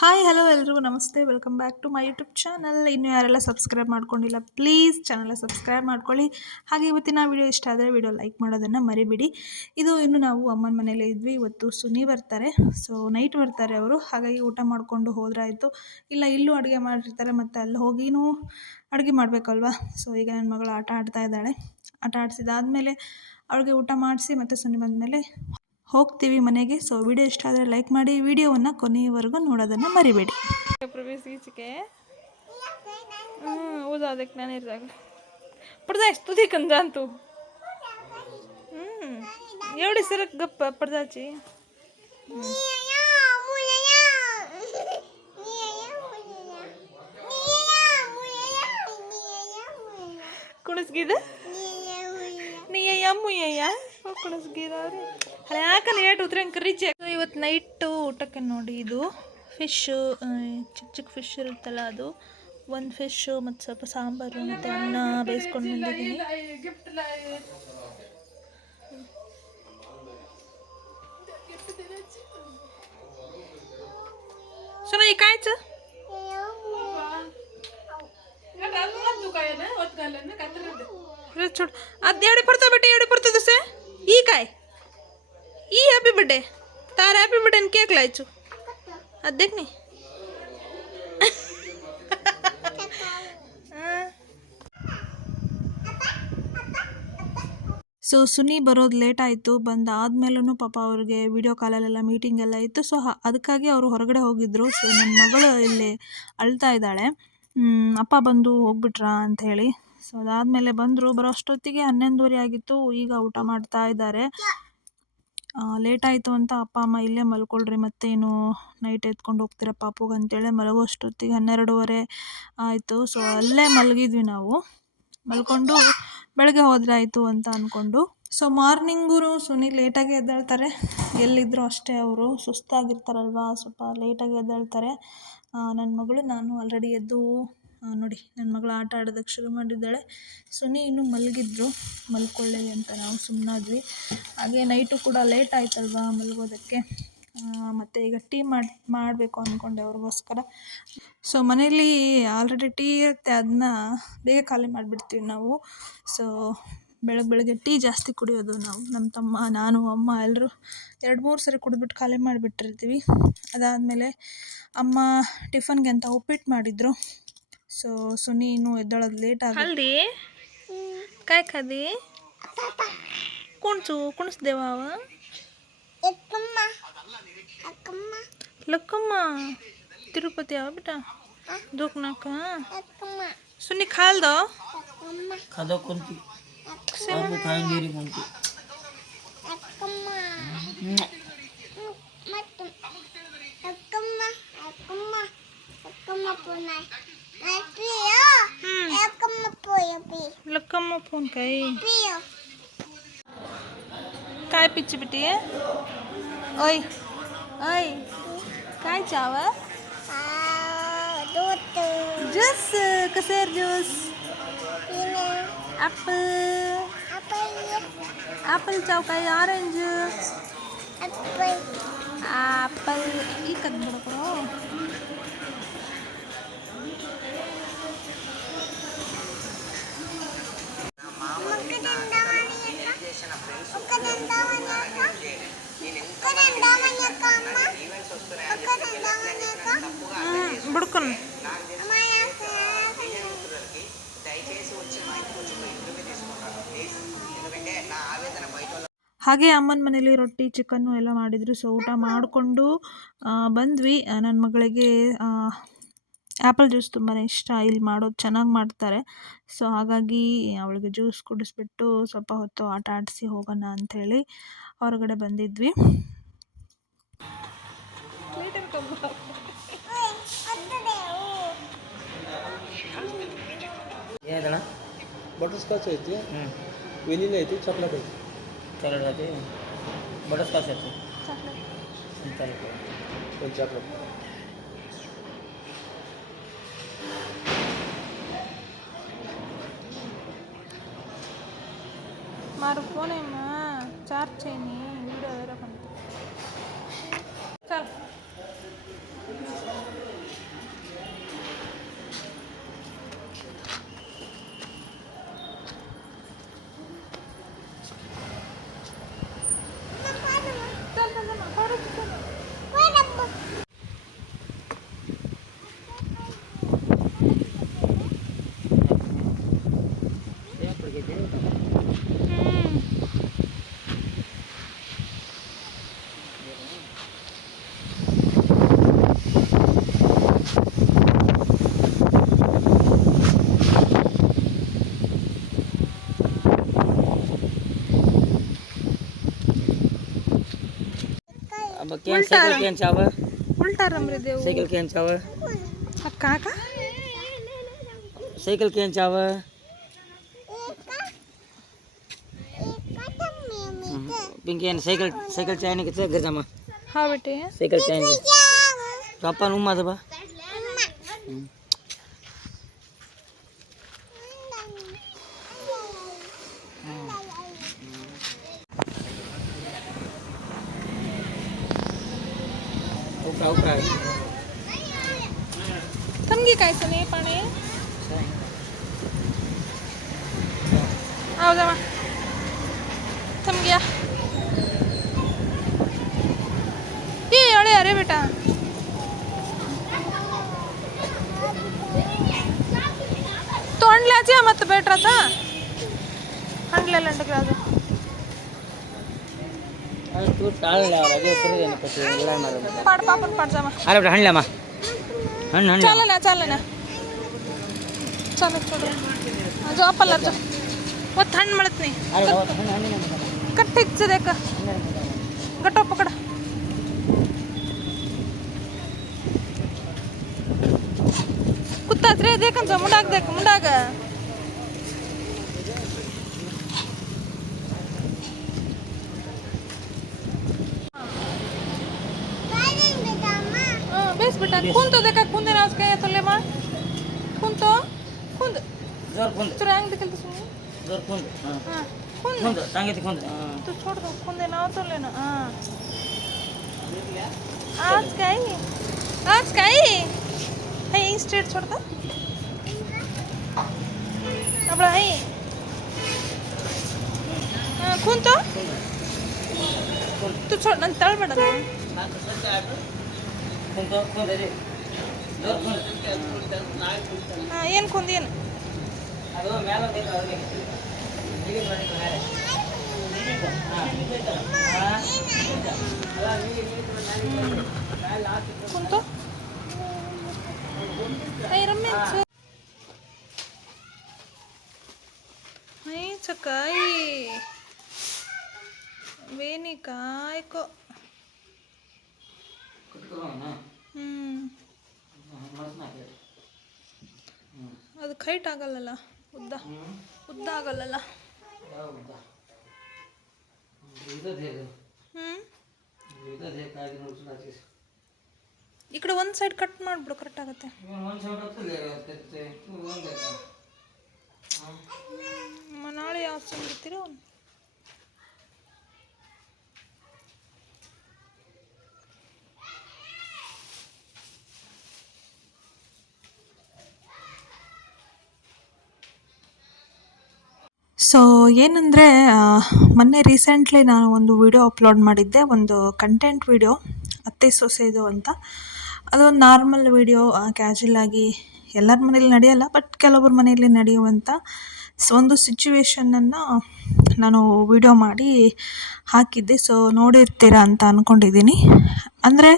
Hi hello ಎಲ್ರಿಗೂ ನಮಸ್ತೆ. Welcome back to my YouTube channel ಇನ್ನು ಯಾರೆಲ್ಲ ಸಬ್ಸ್ಕ್ರೈಬ್ ಮಾಡ್ಕೊಂಡಿಲ್ಲ ಪ್ಲೀಸ್ ಚಾನಲ್ನ ಸಬ್ಸ್ಕ್ರೈಬ್ ಮಾಡ್ಕೊಳ್ಳಿ. ಹಾಗೆ ಇವತ್ತಿನ ವಿಡಿಯೋ ಇಷ್ಟ ಆದರೆ ವಿಡಿಯೋ ಲೈಕ್ ಮಾಡೋದನ್ನು ಮರಿಬೇಡಿ. ಇದು ಇನ್ನು ನಾವು ಅಮ್ಮನ ಮನೇಲಿ ಇದ್ವಿ. ಇವತ್ತು ಸುನಿ ಬರ್ತಾರೆ. ಸೊ ನೈಟ್ ಬರ್ತಾರೆ ಅವರು. ಹಾಗಾಗಿ ಊಟ ಮಾಡಿಕೊಂಡು ಹೋದ್ರಾಯಿತು. ಇಲ್ಲ, ಇಲ್ಲೂ ಅಡುಗೆ ಮಾಡಿರ್ತಾರೆ. ಮತ್ತು ಅಲ್ಲಿ ಹೋಗಿನೂ ಅಡುಗೆ ಮಾಡಬೇಕಲ್ವಾ? ಸೊ ಈಗ ನನ್ನ ಮಗಳು ಆಟ ಆಡ್ತಾ ಇದ್ದಾಳೆ. ಆಟ ಆಡಿಸಿದಾದ್ಮೇಲೆ ಅವಳಿಗೆ ಊಟ ಮಾಡಿಸಿ ಮತ್ತು ಸುನಿ ಬಂದಮೇಲೆ ಹೋಗ್ತೀವಿ ಮನೆಗೆ. ಸೊ ವಿಡಿಯೋ ಇಷ್ಟ ಆದರೆ ಲೈಕ್ ಮಾಡಿ. ವಿಡಿಯೋವನ್ನು ಕೊನೆಯವರೆಗೂ ನೋಡೋದನ್ನು ಮರಿಬೇಡಿ. ಪ್ರವೇಶಿಕೆ ಹ್ಞೂ ಅದಕ್ಕೆ ನಾನು ಇರ್ದಾಗ ಪಡ್ದ ಎಷ್ಟು ದಿಕ್ಕಂದ ಅಂತೂ. ಹ್ಞೂ ಎವಡಿ ಸರಕ್ ಗಪ್ಪ ಪಡ್ದಾಚಿ ಹ್ಞೂ ಕುಣಿಸ್ಗಿದ ನೀ ಅಯ್ಯ ಮುಯ್ಯ ಅವ್ರಿ ಹಳೆ ಹಾಕಲ್ಲ ಏಟು ಉತ್ರಂಕ ರೀಚ್ ಇವತ್ತು ನೈಟು ಊಟಕ್ಕೆ ನೋಡಿ ಇದು ಫಿಶ್ಶು ಚಿಕ್ಕ ಚಿಕ್ಕ ಫಿಶ್ ಇರುತ್ತಲ್ಲ ಅದು. ಒಂದು ಫಿಶ್ಶು ಮತ್ತು ಸ್ವಲ್ಪ ಸಾಂಬಾರು ಮತ್ತು ಅನ್ನ ಬೇಯಿಸ್ಕೊಂಡು ಬಂದಿದ್ದೀನಿ. ಸುನ ಈ ಕಾಯ್ತು ಅದು ಎವಡೆ ಪಡ್ತಾ ಬಿಟ್ಟೆ ಎರಡು ಪಡ್ತದೆ ಸೆ ಈ ಕಾಯ್. ಈ ಹ್ಯಾಪಿ ಬರ್ಡೇ ತಾರ ಹ್ಯಾಪಿ ಕೇಕ್ ಲಾಯ್ಚು ಅದು ದೇಖ್ ನೀ ಸೊ ಸುನಿ ಬರೋದು ಲೇಟ್ ಆಯಿತು. ಬಂದಾದ್ಮೇಲೂ ಪಾಪ ಅವ್ರಿಗೆ ವಿಡಿಯೋ ಕಾಲಲ್ಲೆಲ್ಲ ಮೀಟಿಂಗ್ ಎಲ್ಲ ಇತ್ತು. ಸೊ ಅದಕ್ಕಾಗಿ ಅವರು ಹೊರಗಡೆ ಹೋಗಿದ್ದರು ಸೊ ನನ್ನ ಮಗಳು ಇಲ್ಲಿ ಅಳ್ತಾ ಇದ್ದಾಳೆ. ಅಪ್ಪ ಬಂದು ಹೋಗ್ಬಿಟ್ರಾ ಅಂತ ಹೇಳಿ. ಸೊ ಅದಾದಮೇಲೆ ಬಂದರು ಬರೋ ಅಷ್ಟೊತ್ತಿಗೆ ಹನ್ನೊಂದುವರೆ ಆಗಿತ್ತು. ಈಗ ಊಟ ಮಾಡ್ತಾ ಇದ್ದಾರೆ. ಲೇಟ್ ಆಯಿತು ಅಂತ ಅಪ್ಪ, ಅಮ್ಮ ಇಲ್ಲೇ ಮಲ್ಕೊಳ್ರಿ, ಮತ್ತೇನು ನೈಟ್ ಎತ್ಕೊಂಡು ಹೋಗ್ತೀರ ಪಾಪುಗೆ ಅಂತೇಳಿ ಮಲಗೋ ಅಷ್ಟೊತ್ತಿಗೆ ಹನ್ನೆರಡೂವರೆ ಆಯಿತು. ಸೊ ಅಲ್ಲೇ ಮಲಗಿದ್ವಿ ನಾವು. ಮಲ್ಕೊಂಡು ಬೆಳಗ್ಗೆ ಹೋದರೆ ಆಯಿತು ಅಂತ ಅಂದ್ಕೊಂಡು ಸೊ ಮಾರ್ನಿಂಗೂ ಸುನಿ ಲೇಟಾಗಿ ಎದ್ದೇಳ್ತಾರೆ. ಎಲ್ಲಿದ್ದರೂ ಅಷ್ಟೇ ಅವರು. ಸುಸ್ತಾಗಿರ್ತಾರಲ್ವ? ಸ್ವಲ್ಪ ಲೇಟಾಗಿ ಎದ್ದೇಳ್ತಾರೆ. ನನ್ನ ಮಗಳು, ನಾನು ಆಲ್ರೆಡಿ ಎದ್ದು ನೋಡಿ ನನ್ನ ಮಗಳು ಆಟ ಆಡೋದಕ್ಕೆ ಶುರು ಮಾಡಿದ್ದಾಳೆ. ಸುನಿ ಇನ್ನೂ ಮಲಗಿದ್ರು. ಮಲ್ಕೊಳ್ಳಿ ಅಂತ ನಾವು ಸುಮ್ಮನಾದ್ವಿ ಹಾಗೆ ನೈಟು ಕೂಡ ಲೇಟ್ ಆಯ್ತಲ್ವಾ ಮಲಗೋದಕ್ಕೆ. ಮತ್ತು ಈಗ ಟೀ ಮಾಡಿ, ಮಾಡಬೇಕು ಅಂದ್ಕೊಂಡೆ ಅವ್ರಿಗೋಸ್ಕರ. ಸೊ ಮನೇಲಿ ಆಲ್ರೆಡಿ ಟೀ ಇರುತ್ತೆ ಅದನ್ನ ಬೇಗ ಖಾಲಿ ಮಾಡಿಬಿಡ್ತೀವಿ ನಾವು. ಸೊ ಬೆಳಗ್ಗೆ ಬೆಳಗ್ಗೆ ಟೀ ಜಾಸ್ತಿ ಕುಡಿಯೋದು ನಾವು. ನಮ್ಮ ತಮ್ಮ, ನಾನು, ಅಮ್ಮ ಎಲ್ಲರೂ ಎರಡು ಮೂರು ಸರಿ ಕುಡಿದ್ಬಿಟ್ಟು ಖಾಲಿ ಮಾಡಿಬಿಟ್ಟಿರ್ತೀವಿ. ಅದಾದಮೇಲೆ ಅಮ್ಮ ಟಿಫನ್ಗೆ ಅಂತ ಉಪ್ಪಿಟ್ಟು ಮಾಡಿದರು. ಸೊ ಸುನೀನು ಎದ್ದೊಳದು ಲೇಟ್ ಆಗ ಹಲ್ದಿ ಕಾಯ್ ಖಾದಿ ಕುಣ್ಸು ಕುಣಿಸ್ದೇವ ಅವ ಲಕ್ಕಮ್ಮ ತಿರುಪತಿ ಅವ ಬಿಟ್ಟ ದೂಕ್ನಾಕ ಸುನಿ ಖಾಲ್ದ ಖಾದ ಕುಂತಿ ಖಾಂಗೇರಿ ಕುಂತಿ ಅಕ್ಕಮ್ಮ ಅಕ್ಕಮ್ಮ ಅಕ್ಕಮ್ಮ ಪುನಃ लक्कम्मा फोन काय काय पिच्ची बिटी ओय ओय काय चाव ज्यूस कसेर ज्यूस ॲपल ॲपल चाव काय ऑरेंज ಆ್ಯಪಲ್ ಈ ಕದ್ಬಿಡಕ್ರು ಹಾಗೆ ಅಮ್ಮನ ಮನೇಲಿ ರೊಟ್ಟಿ ಚಿಕನ್ನು ಎಲ್ಲ ಮಾಡಿದರು. ಸೊ ಊಟ ಮಾಡಿಕೊಂಡು ಬಂದ್ವಿ. ನನ್ನ ಮಗಳಿಗೆ ಆ್ಯಪಲ್ ಜ್ಯೂಸ್ ತುಂಬಾ ಇಷ್ಟ ಇಲ್ಲಿ ಮಾಡೋದು ಚೆನ್ನಾಗಿ ಮಾಡ್ತಾರೆ. ಸೊ ಹಾಗಾಗಿ ಅವಳಿಗೆ ಜ್ಯೂಸ್ ಕುಡಿಸ್ಬಿಟ್ಟು ಸ್ವಲ್ಪ ಹೊತ್ತು ಆಟ ಆಡಿಸಿ ಹೋಗೋಣ ಅಂಥೇಳಿ ಹೊರಗಡೆ ಬಂದಿದ್ವಿ. ಏನದಣ ಬಟರ್ ಸ್ಕಾಚ್ ಐತಿ ವೆನಿಲ್ಲ ಐತಿ ಚಾಕ್ಲೇಟ್ ಐತಿ. ಚಾಕ್ಲೇಟ್ ಐತಿ? ಬಟರ್ ಸ್ಕಾಚ್ ಐತಿ? ಚಾಕ್ಲೇಟ್ ಚಾಕ್ಲೇಟ್ ಚಾಕ್ಲೇಟ್ మారు ఫోన్ ఏమా చార్జ్ చేయని अब के साइकिल के छ अब उल्टा राम्रो देऊ साइकिल के छ अब अब का का साइकिल के छ अब पिंकेन साइकिल साइकिल चाहिने के छ घर जामा हां बेटे साइकिल चाहिने तो अपन उम्मा दबा सावकाश तमगे आओ जावा थम गया ये. अरे अरे बेटा. तोंडल्याचे मत बेटा था अंडलेलं अंडक राजा. अरे हण लेमा हण हण चल ना चल ना चल छोड़ जो आपला जो व थंड मिळत नाही से देख गटो पकड कुत्ता त्रे जो मुंडाग देख मुंडाग बेस बेटा खून तो देखा खून देना उसके तो ले मार खून तो खून ಜೋರ್ ಕುಂದ್ चुरा आंग दिखल तो सुनिए ಜೋರ್ ಕುಂದ್ ಹಾಂ हाँ खून ಕುಂದ್ ಸಂಗೀತ ಕುಂದ್ ಹಾಂ तो छोड़ दो खून देना हो तो लेना हाँ आज का ही आज का ही है यही स्ट्रेट छोड़ दो अब है हाँ खून तो तू छोड़ ಏನು ಕುಂದು ಏನು ಕುಂತು ಕಾಯಿ ಬೇನಿ ಕಾಯ್ಕೋ ಅದು ಕೈಟ್ ಆಗಲ್ಲಲ್ಲ ಉದ್ದ. ಉದ್ದ ಆಗಲ್ಲಲ್ಲ. ಈ ಕಡೆ ಒಂದು ಸೈಡ್ ಕಟ್ ಮಾಡಿಬಿಡು ಕರೆಕ್ಟ್ ಆಗುತ್ತೆ. ನಾಳೆ ಯಾವ ಸಂಗಿರ್ತೀರೋ ಸೊ ಏನಂದರೆ ಮೊನ್ನೆ ರೀಸೆಂಟ್ಲಿ ನಾನು ಒಂದು ವಿಡಿಯೋ ಅಪ್ಲೋಡ್ ಮಾಡಿದ್ದೆ, ಒಂದು ಕಂಟೆಂಟ್ ವಿಡಿಯೋ ಅತ್ತೆ ಸೊಸೆದು ಅಂತ. ಅದೊಂದು ನಾರ್ಮಲ್ ವಿಡಿಯೋ ಕ್ಯಾಶುವಲ್ ಆಗಿ ಎಲ್ಲರ ಮನೇಲಿ ನಡೆಯಲ್ಲ ಬಟ್ ಕೆಲವೊಬ್ಬರ ಮನೆಯಲ್ಲಿ ನಡೆಯುವಂಥ ಒಂದು ಸಿಚುವೇಶನನ್ನು ನಾನು ವಿಡಿಯೋ ಮಾಡಿ ಹಾಕಿದ್ದೆ. ಸೊ ನೋಡಿರ್ತೀರಾ ಅಂತ ಅಂದ್ಕೊಂಡಿದ್ದೀನಿ ಅಂದರೆ,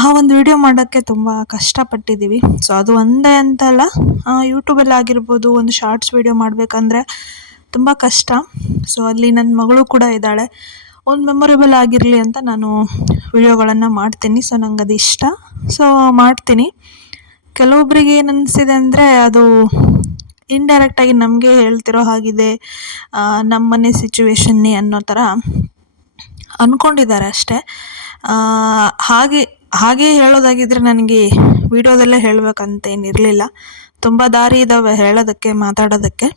ಆ ಒಂದು ವಿಡಿಯೋ ಮಾಡೋಕ್ಕೆ ತುಂಬ ಕಷ್ಟಪಟ್ಟಿದ್ದೀವಿ. ಸೊ ಅದು ಒಂದೇ ಅಂತಲ್ಲ. ಯೂಟ್ಯೂಬಲ್ಲಿ ಆಗಿರ್ಬೋದು ಒಂದು ಶಾರ್ಟ್ಸ್ ವಿಡಿಯೋ ಮಾಡಬೇಕಂದ್ರೆ ತುಂಬ ಕಷ್ಟ. ಸೊ ಅಲ್ಲಿ ನನ್ನ ಮಗಳು ಕೂಡ ಇದ್ದಾಳೆ. ಒಂದು ಮೆಮೊರೇಬಲ್ ಆಗಿರಲಿ ಅಂತ ನಾನು ವಿಡಿಯೋಗಳನ್ನು ಮಾಡ್ತೀನಿ. ಸೊ ನಂಗೆ ಅದು ಇಷ್ಟ. ಸೊ ಮಾಡ್ತೀನಿ. ಕೆಲವೊಬ್ಬರಿಗೆ ಏನು ಅನಿಸಿದೆ ಅಂದರೆ ಅದು ಇಂಡೈರೆಕ್ಟಾಗಿ ನಮಗೆ ಹೇಳ್ತಿರೋ ಹಾಗಿದೆ. ನಮ್ಮ ಮನೆ ಸಿಚುವೇಶನ್ನೇ ಅನ್ನೋ ಥರ ಅಂದ್ಕೊಂಡಿದ್ದಾರೆ ಅಷ್ಟೇ. ಹಾಗೆ ಹಾಗೆ ಹೇಳೋದಾಗಿದ್ದರೆ ನನಗೆ ವಿಡಿಯೋದಲ್ಲೇ ಹೇಳಬೇಕಂತೇನಿರಲಿಲ್ಲ. ತುಂಬ ದಾರಿ ಇದ್ದಾವೆ ಹೇಳೋದಕ್ಕೆ, ಮಾತಾಡೋದಕ್ಕೆ.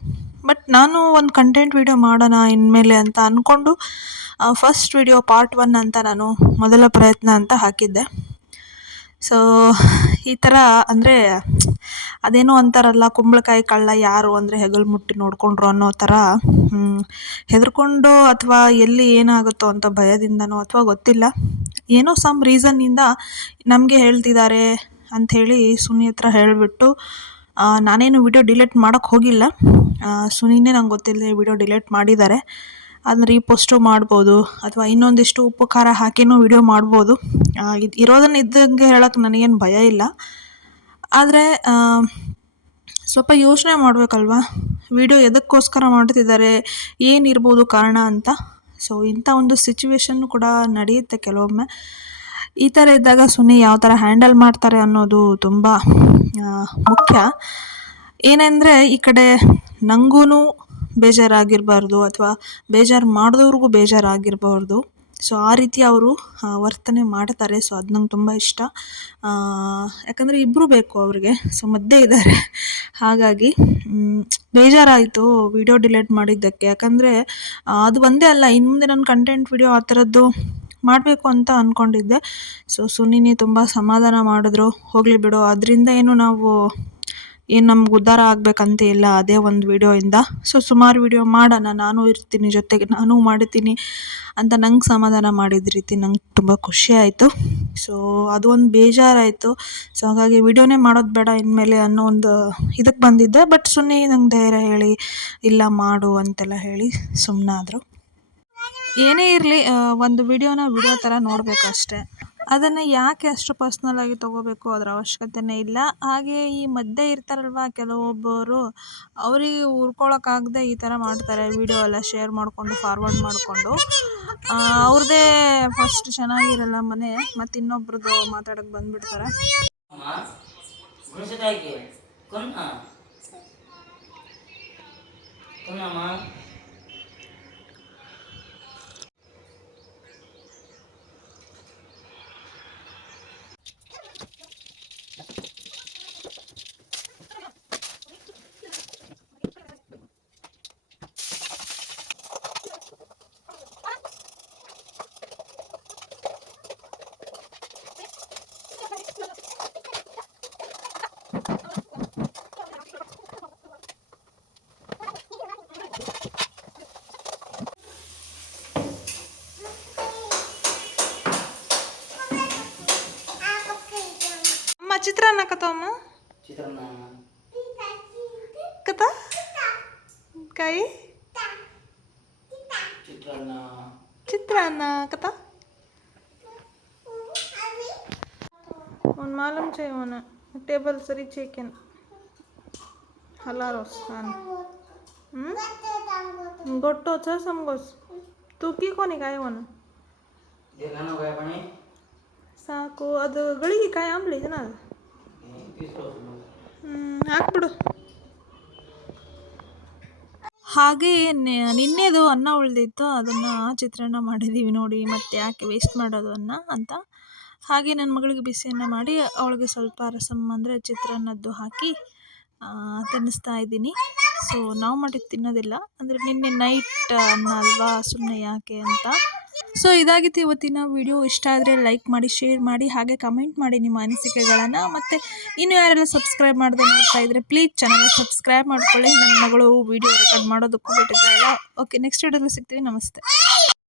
ಬಟ್ ನಾನು ಒಂದು ಕಂಟೆಂಟ್ ವೀಡಿಯೋ ಮಾಡೋಣ ಇನ್ಮೇಲೆ ಅಂತ ಅಂದ್ಕೊಂಡು ಫಸ್ಟ್ ವಿಡಿಯೋ ಪಾರ್ಟ್ ಒನ್ ಅಂತ ನಾನು ಮೊದಲ ಪ್ರಯತ್ನ ಅಂತ ಹಾಕಿದ್ದೆ. ಸೊ ಈ ಥರ ಅಂದರೆ ಅದೇನೋ ಅಂತಾರಲ್ಲ ಕುಂಬಳಕಾಯಿ ಕಳ್ಳ ಯಾರು ಅಂದರೆ ಹೆಗಲು ಮುಟ್ಟಿ ನೋಡಿಕೊಂಡ್ರು ಅನ್ನೋ ಥರ ಹೆದರ್ಕೊಂಡು ಅಥವಾ ಎಲ್ಲಿ ಏನಾಗುತ್ತೋ ಅಂತ ಭಯದಿಂದನೋ ಅಥವಾ ಗೊತ್ತಿಲ್ಲ. ಏನೋ ಸಮ್ ರೀಸನ್ನಿಂದ ನಮಗೆ ಹೇಳ್ತಿದ್ದಾರೆ ಅಂಥೇಳಿ ಸುನಿ ಹತ್ರ ಹೇಳಿಬಿಟ್ಟು ನಾನೇನು ವಿಡಿಯೋ ಡಿಲೀಟ್ ಮಾಡೋಕ್ಕೆ ಹೋಗಿಲ್ಲ. ಸುನಿನೇ ನಂಗೆ ಗೊತ್ತಿಲ್ಲದೆ ವಿಡಿಯೋ ಡಿಲೀಟ್ ಮಾಡಿದ್ದಾರೆ ಅದನ್ನ ರೀಪೋಸ್ಟು ಮಾಡ್ಬೋದು, ಅಥವಾ ಇನ್ನೊಂದಿಷ್ಟು ಉಪ್ಪು ಖಾರ ಹಾಕಿನೂ ವಿಡಿಯೋ ಮಾಡ್ಬೋದು. ಇದು ಇರೋದನ್ನ ಇದ್ದಂಗೆ ಹೇಳೋಕ್ಕೆ ನನಗೇನು ಭಯ ಇಲ್ಲ. ಆದರೆ ಸ್ವಲ್ಪ ಯೋಚನೆ ಮಾಡಬೇಕಲ್ವಾ? ವಿಡಿಯೋ ಎದಕ್ಕೋಸ್ಕರ ಮಾಡ್ತಿದ್ದಾರೆ ಏನಿರ್ಬೋದು ಕಾರಣ ಅಂತ. ಸೊ ಇಂಥ ಒಂದು ಸಿಚುವೇಶನ್ ಕೂಡ ನಡೆಯುತ್ತೆ ಕೆಲವೊಮ್ಮೆ. ಈ ಥರ ಇದ್ದಾಗ ಸುನಿ ಯಾವ ಥರ ಹ್ಯಾಂಡಲ್ ಮಾಡ್ತಾರೆ ಅನ್ನೋದು ತುಂಬ ಮುಖ್ಯ. ಏನೆಂದರೆ ಈ ಕಡೆ ನನಗೂ ಬೇಜಾರಾಗಿರಬಾರ್ದು ಅಥವಾ ಬೇಜಾರು ಮಾಡಿದವ್ರಿಗೂ ಬೇಜಾರಾಗಿರಬಾರ್ದು. ಸೊ ಆ ರೀತಿ ಅವರು ವರ್ತನೆ ಮಾಡ್ತಾರೆ. ಸೊ ಅದು ನಂಗೆ ತುಂಬ ಇಷ್ಟ. ಯಾಕಂದರೆ ಇಬ್ಬರು ಬೇಕು ಅವ್ರಿಗೆ. ಸೊ ಮಧ್ಯೆ ಇದ್ದಾರೆ ಹಾಗಾಗಿ ಬೇಜಾರಾಯಿತು ವಿಡಿಯೋ ಡಿಲೀಟ್ ಮಾಡಿದ್ದಕ್ಕೆ. ಯಾಕಂದರೆ ಅದು ಒಂದೇ ಅಲ್ಲ. ಇನ್ನು ಮುಂದೆ ನನ್ನ ಕಂಟೆಂಟ್ ವಿಡಿಯೋ ಆ ಥರದ್ದು ಮಾಡಬೇಕು ಅಂತ ಅಂದ್ಕೊಂಡಿದ್ದೆ ಸೊ ಸುನಿನಿ ತುಂಬ ಸಮಾಧಾನ ಮಾಡಿದ್ರು. ಹೋಗಲಿ ಬಿಡು. ಅದರಿಂದ ಏನು ನಾವು, ಏನು ನಮ್ಗೆ ಉದ್ಧಾರ ಆಗಬೇಕಂತ ಇಲ್ಲ. ಅದೇ ಒಂದು ವಿಡಿಯೋಯಿಂದ. ಸೊ ಸುಮಾರು ವಿಡಿಯೋ ಮಾಡೋಣ. ನಾನು ಇರ್ತೀನಿ ಜೊತೆಗೆ. ನಾನು ಮಾಡ್ತೀನಿ ಅಂತ ನಂಗೆ ಸಮಾಧಾನ ಮಾಡಿದ ರೀತಿ ನಂಗೆ ತುಂಬ ಖುಷಿ ಆಯಿತು. ಸೊ ಅದು ಒಂದು ಬೇಜಾರಾಯಿತು. ಸೊ ಹಾಗಾಗಿ ವಿಡಿಯೋನೇ ಮಾಡೋದು ಬೇಡ ಇನ್ಮೇಲೆ ಅನ್ನೋ ಒಂದು ಇದಕ್ಕೆ ಬಂದಿದ್ದೆ. ಬಟ್ ಸುನ್ನಿ ನಂಗೆ ಧೈರ್ಯ ಹೇಳಿ, ಇಲ್ಲ ಮಾಡು ಅಂತೆಲ್ಲ ಹೇಳಿ ಸುಮ್ಮನಾದರು ಏನೇ ಇರಲಿ ಒಂದು ವಿಡಿಯೋನ ವಿಡಿಯೋ ಥರ ನೋಡಬೇಕಷ್ಟೆ ಅದನ್ನು ಯಾಕೆ ಅಷ್ಟು ಪರ್ಸ್ನಲ್ ಆಗಿ ತೊಗೋಬೇಕು ಅದರ ಅವಶ್ಯಕತೆನೇ ಇಲ್ಲ. ಹಾಗೆ ಈ ಮಧ್ಯೆ ಇರ್ತಾರಲ್ವ ಕೆಲವೊಬ್ಬರು, ಅವರಿಗೆ ಉರ್ಕೊಳ್ಳೋಕ್ಕಾಗದೆ ಈ ಥರ ಮಾಡ್ತಾರೆ, ವಿಡಿಯೋ ಎಲ್ಲ ಶೇರ್ ಮಾಡಿಕೊಂಡು ಫಾರ್ವರ್ಡ್ ಮಾಡಿಕೊಂಡು. ಅವ್ರದ್ದೇ ಫಸ್ಟ್ ಚೆನ್ನಾಗಿರಲ್ಲ ಮನೆ, ಮತ್ತು ಇನ್ನೊಬ್ರದ್ದು ಮಾತಾಡೋಕ್ಕೆ ಬಂದುಬಿಡ್ತಾರೆ. ಕೊನ್ನಮ್ಮ ಅಮ್ಮ ಚಿತ್ರಾನ್ನ ಕತ್ತಮ್ಮ ಚಿತ್ರಾನ್ನ ಕತ ಕಾಯಿ ಚಿತ್ರಾನ್ನ ಚಿತ್ರಾನ್ನ ಕತ ಒಂದು ಮಾಲಮ್ చేయమను టేబుల్ సరి చికెన్ హలారోస్ गोट्टो छ समगोस तू की कोणी काय म्हण ದೇಗಾನ ಹೋಗ ಬಣಿ ಸಾಕು ಅದು ಗಳಿಗೆ ಕಾಯಿ ಆಮ್ಲಿ ಇದನ್ನ ಅದು తీసుకోవచ్చు ಹ್ಮ್, ಹಾಕ್ಬಿಡು. ಹಾಗೆ ನಿನ್ನೆದು ಅನ್ನ ಉಳಿದಿತ್ತು, ಅದನ್ನು ಚಿತ್ರಾನ್ನ ಮಾಡಿದ್ದೀವಿ ನೋಡಿ, ಮತ್ತೆ ಯಾಕೆ ವೇಸ್ಟ್ ಮಾಡೋದು ಅನ್ನ ಅಂತ. ಹಾಗೆ ನನ್ನ ಮಗಳಿಗೆ ಬಿಸಿಯನ್ನು ಮಾಡಿ, ಅವಳಿಗೆ ಸ್ವಲ್ಪ ರಸಮ್ ಅಂದರೆ ಚಿತ್ರಾನ್ನದ್ದು ಹಾಕಿ ತಿನ್ನಿಸ್ತಾ ಇದ್ದೀನಿ. ಸೊ ನಾವು ಮಾಡಿದ್ದು ತಿನ್ನೋದಿಲ್ಲ. ಅಂದರೆ ನಿನ್ನೆ ನೈಟ್ ಅನ್ನ ಅಲ್ವಾ ಸುಮ್ಮನೆ ಯಾಕೆ ಅಂತ. ಸೊ ಇದಾಗಿತ್ತು ಇವತ್ತಿನ ವಿಡಿಯೋ ಇಷ್ಟ ಆದರೆ ಲೈಕ್ ಮಾಡಿ ಶೇರ್ ಮಾಡಿ, ಹಾಗೆ ಕಮೆಂಟ್ ಮಾಡಿ ನಿಮ್ಮ ಅನಿಸಿಕೆಗಳನ್ನು. ಮತ್ತು ಇನ್ನು ಯಾರೆಲ್ಲ ಸಬ್ಸ್ಕ್ರೈಬ್ ಮಾಡದೆ ನೋಡ್ತಾ ಇದ್ದರೆ ಪ್ಲೀಸ್ ಚಾನಲ್ ಸಬ್ಸ್ಕ್ರೈಬ್ ಮಾಡ್ಕೊಳ್ಳಿ. ನನ್ನ ಮಗಳು ವಿಡಿಯೋ ರೆಕಾರ್ಡ್ ಮಾಡೋದಕ್ಕೂ ಬಿಟ್ಟಿದ್ದಾರೆ ಓಕೆ ನೆಕ್ಸ್ಟ್ ವಿಡಿಯೋದಲ್ಲಿ ಸಿಗ್ತೀವಿ. ನಮಸ್ತೆ.